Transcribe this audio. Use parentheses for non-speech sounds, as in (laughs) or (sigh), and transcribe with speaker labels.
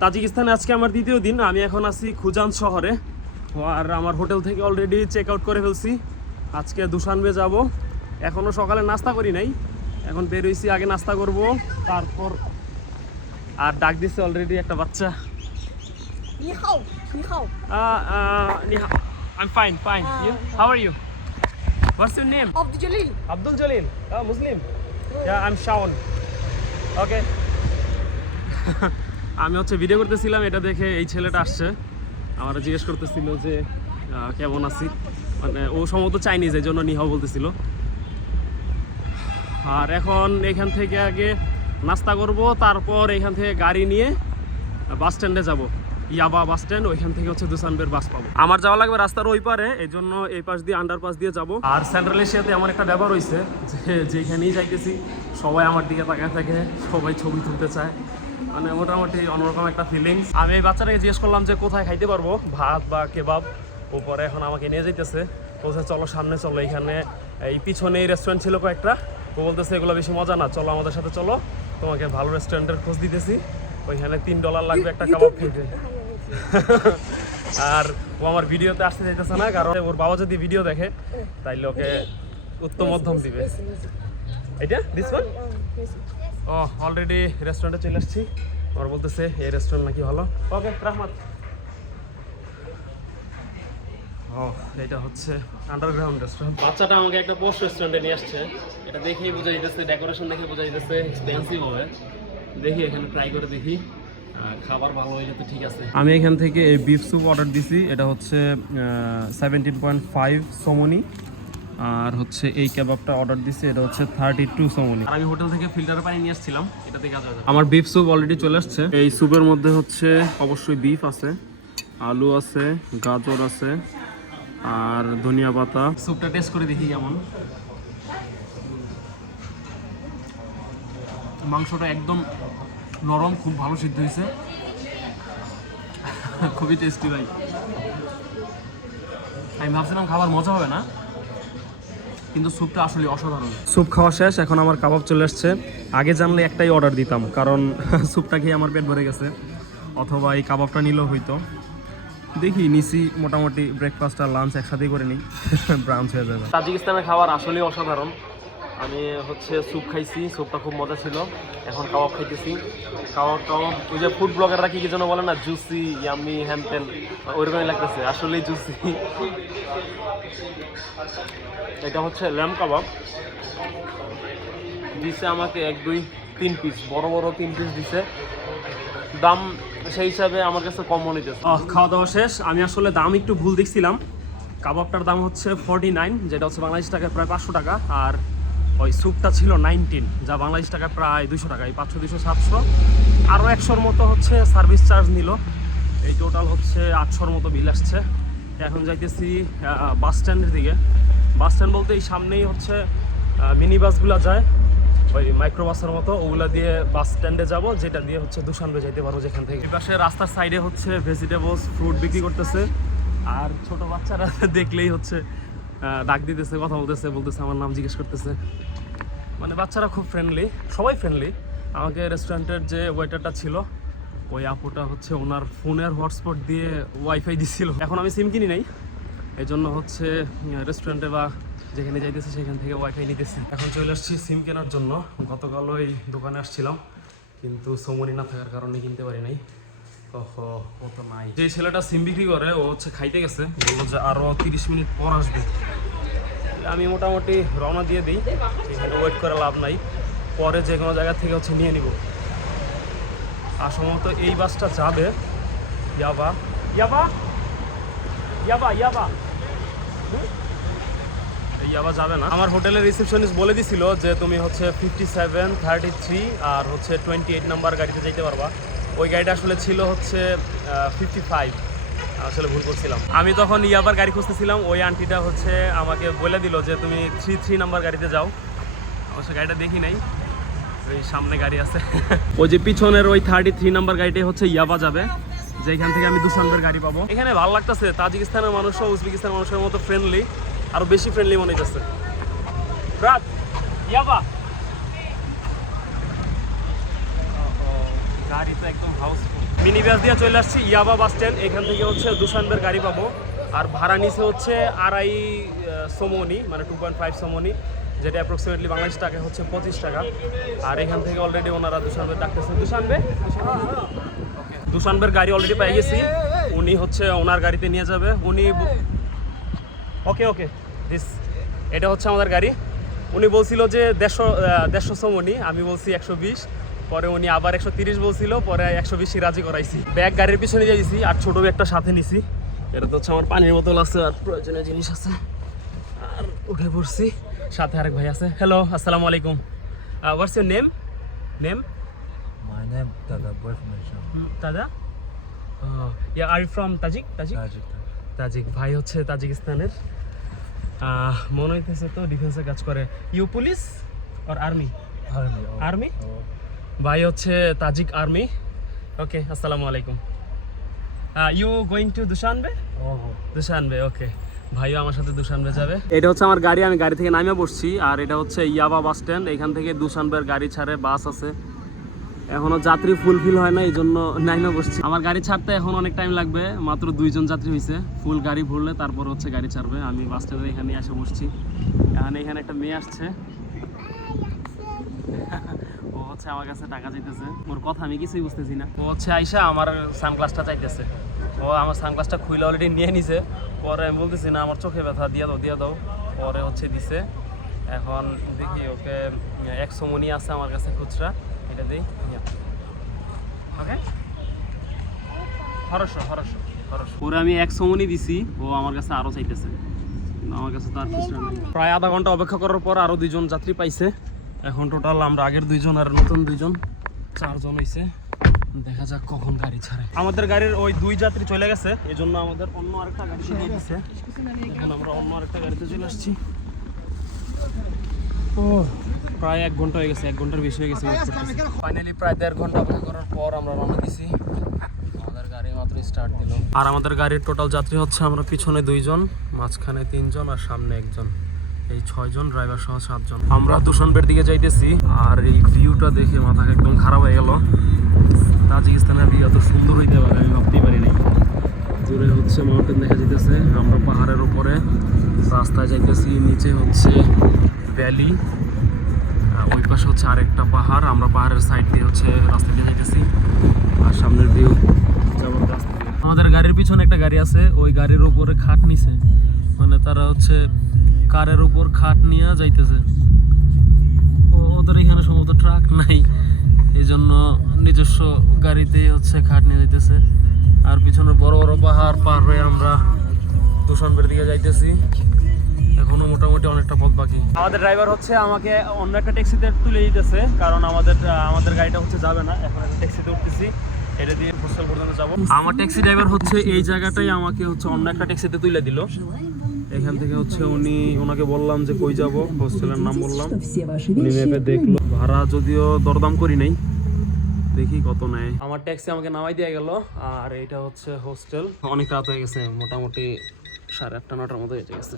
Speaker 1: তাজিকিস্তানে আজকে আমার দ্বিতীয় দিন। আমি এখন আছি খুজান শহরে। আর আমার হোটেল থেকে অলরেডি চেক আউট করে ফেলছি। আজকে দুশানবে যাব। এখনও সকালে নাস্তা করি নাই। এখন বেরোইছি আগে নাস্তা করব তারপর আর ডাক দিচ্ছে অলরেডি একটা বাচ্চা। I'm Yeah, I'm Shaun. Okay. (laughs) আমি হচ্ছে ভিডিও করতেছিলাম, এটা দেখে এই ছেলেটা আসছে। আমার জিজ্ঞেস করতেছিল যে কেমন আছি? মানে ও সম্ভবত চাইনিজ এই জন্য নিহাও বলতেছিল। আর এখন এখান থেকে আগে নাস্তা করব, তারপর এখান থেকে গাড়ি নিয়ে বাস স্ট্যান্ডে যাব। ইয়াবা বাস স্ট্যান্ড ওইখান থেকে হচ্ছে দুসানবের বাস পাবো। আমার যাওয়া লাগবে রাস্তার ওই পারে, এই জন্য এই পাশ দিয়ে আন্ডার পাস দিয়ে যাব। আর সেন্ট্রাল এশিয়াতে এমন একটা ব্যাপার হয়েছে যে, যেখানেই যাইতেছি, সবাই আমার দিকে তাকায় থাকে, সবাই ছবি তুলতে চায়। মানে মোটামুটি অন্যরকম একটা ফিলিংস আমি এই বাচ্চাটাকে জিজ্ঞেস করলাম যে কোথায় খাইতে পারব? ভাত বা কেবাব? উপরে এখন আমাকে নিয়ে যাইতেছে। বলছে চলো সামনে চলো। এখানে এই পিছনে রেস্টুরেন্ট ছিল কয়েকটা। ও বলতেছে এগুলো বেশি মজা না। চলো আমাদের সাথে চলো। তোমাকে ভালো রেস্টুরেন্টের খোঁজ দিতেছি। ওইখানে তিন ডলার লাগবে একটা কাবাব খেতে (laughs) আর ও আমার ভিডিওতে আসতে চাইতেছে না কারণ ওর বাবা যদি ভিডিও দেখে তাইলে ওকে উত্তম মধ্যম দিবে। এটা দিস ওয়ান ও অলরেডি রেস্টুরেন্টে চলে আসছি। আমার বলতেছে এই রেস্টুরেন্ট নাকি ভালো? ওকে রাহমাত ও এটা হচ্ছে আন্ডারগ্রাউন্ড রেস্টুরেন্ট বাচ্চাটা আমাকে একটা পোস্ট রেস্টুরেন্টে নিয়ে আসছে। এটা দেখেই বোঝা যাইতেছে ডেকোরেশন দেখে বোঝা যাইতেছে এক্সপেন্সিভ হবে। দেখি এখানে ট্রাই করে দেখি। খাবার ভালো হয়ে যেতে ঠিক আছে। আমি এখান থেকে এই বিফ স্যুপ অর্ডার দিছি। এটা হচ্ছে সেভেন্টিন পয়েন্ট ফাইভ সমনি। আর হচ্ছে এই কেবাবটা অর্ডার দিছি এটা হচ্ছে থার্টি টু সমনি। আর আমি হোটেল থেকে ফিল্টার পানি নিয়ে আসছিলাম এটা থেকে আমার বিফ স্যুপ অলরেডি চলে আসছে। এই স্যুপের মধ্যে হচ্ছে অবশ্যই বিফ আছে আলু আছে গাজর আছে আর ধনিয়া পাতা। স্যুপটা টেস্ট করে দেখি কেমন। মাংসটা একদম নরম খুব ভালো সিদ্ধ হয়েছে। খুবই টেস্টি ভাই। আমি ভাবছিলাম খাবার মজা হবে না। কিন্তু স্যুপটা আসলে অসাধারণ। স্যুপ খাওয়া শেষ এখন আমার কাবাব চলে আসছে। আগে জানলে একটাই অর্ডার দিতাম কারণ (laughs) স্যুপটা খেয়ে আমার পেট ভরে গেছে। অথবা এই কাবাবটা নিলেও হইতো দেখি নিছি মোটামুটি ব্রেকফাস্ট আর লাঞ্চ একসাথেই করে নিই। (laughs) ব্রাঞ্চ হয়ে যাবে। তাজিকিস্তানের খাবার আসলেই অসাধারণ। আমি হচ্ছে স্যুপ খাইছি, স্যুপটা খুব মজা ছিল। এখন কাবাব খাইতেছি। কাবাব কাবাব, ওই যে ফুড ব্লগাররা কি কি যেন বলে না জুসি ইয়ামি ত্যান ওইরকমই লাগতেছে, আসলেই জুসি এটা হচ্ছে ল্যাম কাবাব। দিছে আমাকে এক, দুই, তিন পিস বড় বড় তিন পিস দিছে। দাম সেই হিসাবে আমার কাছে কম মনে হইতেছে। খাওয়া দাওয়া শেষ। আমি আসলে দাম একটু ভুল দেখছিলাম। কাবাবটার দাম হচ্ছে ফর্টি নাইন যেটা হচ্ছে বাংলাদেশ টাকায় প্রায় পাঁচশো টাকা। আর ওই স্যুপটা ছিল নাইনটিন, যা বাংলাদেশ টাকায় প্রায় দুশো টাকা, এই পাঁচশো দুশো সাতশো। আরও একশোর মতো হচ্ছে সার্ভিস চার্জ নিল। এই টোটাল হচ্ছে আটশোর মতো বিল আসছে। এখন যাইতেছি বাস স্ট্যান্ডের দিকে। বাস স্ট্যান্ড বলতে এই সামনেই হচ্ছে মিনি বাসগুলো যায়। ওই মাইক্রোবাসের মতো, ওগুলা দিয়ে বাস স্ট্যান্ডে যাব, যেটা দিয়ে হচ্ছে দুশানবে যাইতে পারব যেখান থেকে। পাশে রাস্তার সাইডে হচ্ছে ভেজিটেবলস ফ্রুট বিক্রি করতেছে। আর ছোট বাচ্চারা দেখলেই হচ্ছে ডাক দিতেছে, কথা বলতেছে বলতেছে আমার নাম জিজ্ঞেস করতেছে। মানে বাচ্চারা খুব ফ্রেন্ডলি সবাই ফ্রেন্ডলি আমাকে রেস্টুরেন্টের যে ওয়েটারটা ছিল, ওই আপুটা হচ্ছে ওনার ফোনের হটস্পট দিয়ে ওয়াইফাই দিছিল। এখন আমি সিম কিনি নাই এই জন্য হচ্ছে রেস্টুরেন্টে বা যেখানে যাইতেছি সেখান থেকে ওয়াইফাই নিতেছি। এখন চলে আসছি সিম কেনার জন্য। গতকাল ওই দোকানে আসছিলাম, কিন্তু সোমনি না থাকার কারণে কিনতে পারি নাই। ও তো নাই। যে ছেলেটা সিম বিক্রি করে, ও হচ্ছে খাইতে গেছে, বলল যে আরও তিরিশ মিনিট পর আসবে। আমি মোটামুটি রওনা দিয়ে দিই। এখানে ওয়েট করে লাভ নাই। পরে যে কোনো জায়গা থেকে হচ্ছে নিয়ে নিব। আর সম্ভবত এই বাসটা যাবে ইয়াবা। ইয়াবা! ইয়াবা ইয়াবা! যাবে না। আমার হোটেলের রিসেপশনিস্ট বলে দিছিল যে, তুমি হচ্ছে ফিফটি সেভেন থার্টি থ্রি আর হচ্ছে টোয়েন্টি এইট নাম্বার গাড়িতে যেতে পারবা। ওই গাড়িটা আসলে ছিল হচ্ছে ফিফটি ফাইভ আসলে ভুল করছিলাম। আমি তখন ইয়াবার গাড়ি খুঁজতেছিলাম, ওই আন্টিটা হচ্ছে আমাকে বলে দিল যে তুমি থ্রি থ্রি নাম্বার গাড়িতে যাও। অবশ্য গাড়িটা দেখি নাই, ওই সামনে গাড়ি আছে। (laughs) ওই যে পিছনের ওই থার্টি থ্রি নাম্বার গাড়িটাই হচ্ছে ইয়াবা যাবে, যেখান থেকে আমি দুশানবের গাড়ি পাবো। এখানে ভালো লাগতেছে, তাজিকিস্তানের মানুষও উজবেকিস্তানের মানুষের মতো ফ্রেন্ডলি আরও বেশি ফ্রেন্ডলি মনে হচ্ছে ইয়াবা! গাড়ি তো একদম হাউসফুল মিনি বাস দিয়ে চলে আসছি ইয়াবা বাস স্ট্যান্ড। এখান থেকে হচ্ছে দুশানবের গাড়ি পাবো। আর ভাড়া নিচে হচ্ছে আড়াই সমনি মানে টু পয়েন্ট ফাইভ সমনি, যেটা অ্যাপ্রক্সিমেটলি বাংলাদেশ টাকা হচ্ছে পঁচিশ টাকা। আর এখান থেকে অলরেডি ওনারা দুশানবের ডাকতেছে। দুশানবে? দুশানবের গাড়ি অলরেডি পেয়ে গেছি। উনি হচ্ছে ওনার গাড়িতে নিয়ে যাবে। উনি ওকে ওকে। দিস এটা হচ্ছে আমাদের গাড়ি। উনি বলছিল যে দেড়শো দেড়শো সমনি, আমি বলছি একশো বিশ। পরে উনি আবার একশো তিরিশ বলছিল পরে একশো বিশই রাজি করাইছি। ব্যাগ গাড়ির পিছনে যাইছি আর ছোটো ব্যাগটা সাথে নিছি। এটা তো হচ্ছে আমার পানির বোতল আছে আর প্রয়োজনীয় জিনিস আছে। আর উঠে পড়ছি। সাথে আরেক ভাই আছে। হ্যালো আসসালামু আলাইকুম। What's your name name
Speaker 2: from
Speaker 1: দাদা ya are from Tajik Tajik Tajik ভাই হচ্ছে তাজিকিস্তানের। মনে হইতেছে তো ডিফেন্সে কাজ করে। ইউ পুলিশ আর আর্মি. আর্মি. ভাই হচ্ছে তাজিক আর্মি। ওকে আসসালামু আলাইকুম। You going to Dushanbe. Dushanbe okay ভাইও আমার সাথে দুশানবে যাবে। এটা হচ্ছে আমার গাড়ি আমি গাড়ি থেকে নামে বসছি। আর এটা হচ্ছে ইয়াবা বাস স্ট্যান্ড এখান থেকে দুশানবের গাড়ি ছাড়ে বাস আছে। এখনও যাত্রী ফুলফিল হয় না এই জন্য নাইমে বসছি। আমার গাড়ি ছাড়তে এখন অনেক টাইম লাগবে। মাত্র দুইজন যাত্রী হয়েছে ফুল গাড়ি ভরলে তারপর হচ্ছে গাড়ি ছাড়বে। আমি বাস স্ট্যান্ডে এখানে এসে বসছি। এখানে এখানে একটা মেয়ে আসছে। হচ্ছে আমার কাছে টাকা চাইতেছে। ওর কথা আমি কিছুই বুঝতেছি না। ও হচ্ছে আইসা আমার সানগ্লাসটা চাইতেছে। ও আমার সানগ্লাসটা খুলে অলরেডি নিয়ে নিছে। পরে আমি বলতেছি না আমার চোখে ব্যথা দিয়ে দাও দিয়ে দাও। পরে হচ্ছে দিছে। এখন দেখি ওকে একশো মনি আছে আমার কাছে খুচরা। এটা দিই ওকে? হরশো হরশো ওরে আমি একশো মনি দিছি ও আমার কাছে আরও চাইতেছে। আমার কাছে তো আর খুচরা নেই। প্রায় আধা ঘণ্টা অপেক্ষা করার পর আরও দুইজন যাত্রী পাইছে। এখন টোটাল আমরা আগের দুইজন আর নতুন দুইজন, চারজন হইছে। দেখা যাক কখন গাড়ি ছাড়ে। আমাদের গাড়ির ওই দুই যাত্রী চলে গেছে এই জন্য আমাদের অন্য আরেকটা গাড়ি নিয়ে দিচ্ছে এখন আমরা অন্য আরেকটা গাড়িতে চলে আসছি। ও, প্রায় এক ঘণ্টা হয়ে গেছে, এক ঘণ্টার বেশি হয়ে গেছে ফাইনালি প্রায় দেড় ঘণ্টা অপেক্ষা করার পর আমরা রওনা দিছি। আমাদের গাড়ি মাত্র স্টার্ট দিল। আর আমাদের গাড়ির টোটাল যাত্রী হচ্ছে আমরা পিছনে দুইজন, মাঝখানে তিনজন আর সামনে একজন। এই ছয়জন ড্রাইভার সহ সাতজন। আমরা দুশনবের দিকে যাইতেছি আর এই ভিউটা দেখে মাথা একদম খারাপ হয়ে গেল। তাজিকিস্তানের ভিউ এত সুন্দর হইতে পারে, আমি ভাবতেই পারি নাই। দূরে হচ্ছে মাউন্টেন দেখা যাইতেছে, আমরা পাহাড়ের উপরে রাস্তায় যাইতেছি, নিচে হচ্ছে ভ্যালি ওই পাশে হচ্ছে আরেকটা পাহাড়, আমরা পাহাড়ের সাইড দিয়ে হচ্ছে রাস্তা দিয়ে যাইতেছি। আর সামনের ভিউ আমাদের গাড়ির পিছনে একটা গাড়ি আছে, ওই গাড়ির উপরে খাট নিছে। মানে তারা হচ্ছে কারের উপর খাট নিয়ে যাইতেছে। ও ওদের এখানে সম্ভবত ট্রাক নাই। এই জন্য নিজস্ব গাড়িতেই হচ্ছে খাট নিয়ে যাইতেছে। আর পিছনে বড় বড় পাহাড় পার হয়ে আমরা দূষণবের দিকে যাইতেছি। এখনও মোটামুটি অনেকটা পথ বাকি। আমাদের ড্রাইভার হচ্ছে আমাকে অন্য একটা ট্যাক্সিতে তুলে দিতেছে কারণ আমাদের আমাদের গাড়িটা হচ্ছে যাবে না। এখন একটা ট্যাক্সিতে উঠতেছি এটা দিয়ে হোস্টেল পর্যন্ত যাব। আমার ট্যাক্সি ড্রাইভার হচ্ছে এই জায়গাটাই আমাকে হচ্ছে অন্য একটা ট্যাক্সিতে তুলে দিল। এখান থেকে হচ্ছে উনি ওনাকে বললাম যে কই যাব হোস্টেলের নাম বললাম। উনি মেপে দেখল ভাড়া যদিও দরদাম করি নাই দেখি কত নেয়। আমার ট্যাক্সি আমাকে নামাই দিয়ে গেল আর এটা হচ্ছে হোস্টেল। অনেক রাত হয়ে গেছে মোটামুটি সাড়ে আটটা নটার মতো হয়ে গেছে।